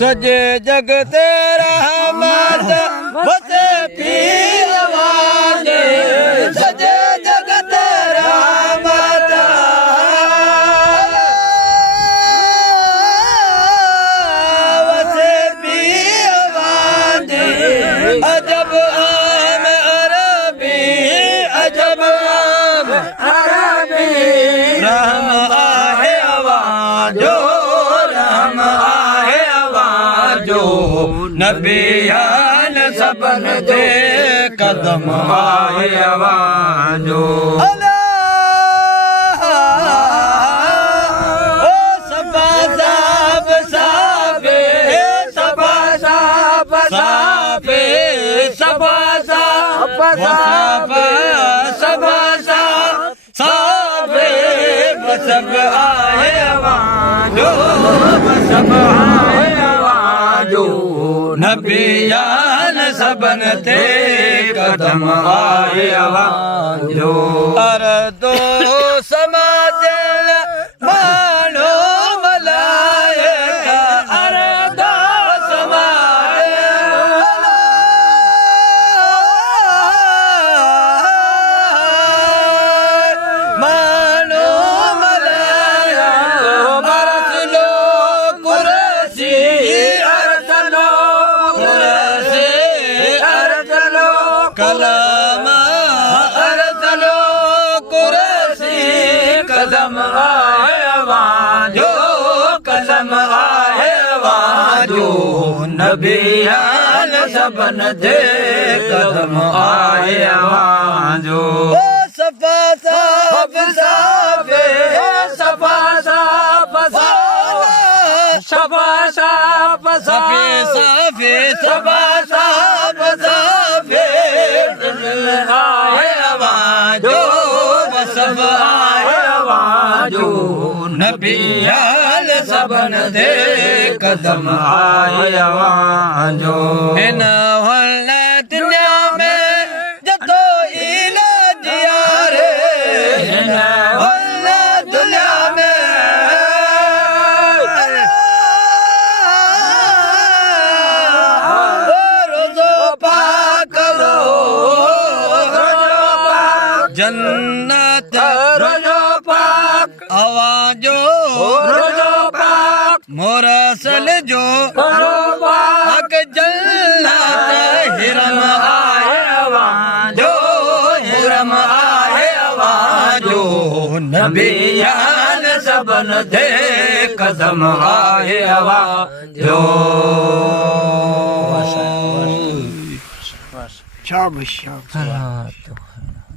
सजे जग ते रहमत वसे पीर वाजे सजे जग ते रहमत वसे पीर वाजे अजब आम अरबी अजब आम अरबी रहम आहे आवाजो रहम आहे आवाजो नबियान सबन दे कदम आहे आवाजो ओ सबा साब साबे सबा साब साबे सबा साब साब सबा साब साबे सब आए आवाजो सब आए आवाजो नबियान सबन ते कदम आए आवाजो अरदो समाजल मानो मलायका अरदो मानो मलाया बरस लो कुरसी अरसलो कुरसी अरसलो कलामा अरसलो कुरसी कदम आए आवाजो कदम आए आवाजो नबियान सबन दे कदम आए आवाजो सफा साफ साफे सफा साफ सफा साफ साफे साफे सफा साफ साफे आए आवाजो सब आए आवाजो नबियान सबन दे कदम आए आवाजो इन हल्ला दुनिया में जतो इलाज यारे इन हल्ला दुनिया में रोजो पाक रो रोजो पाक जन्नत रोजो पाक आवाजो रोजो पाक मोरसल जो रोजो पाक जन्नत हिरम आए आवाजो हिरम आए आवाजो नबियान सबन दे कदम आए आवाजो शाबाश शाबाश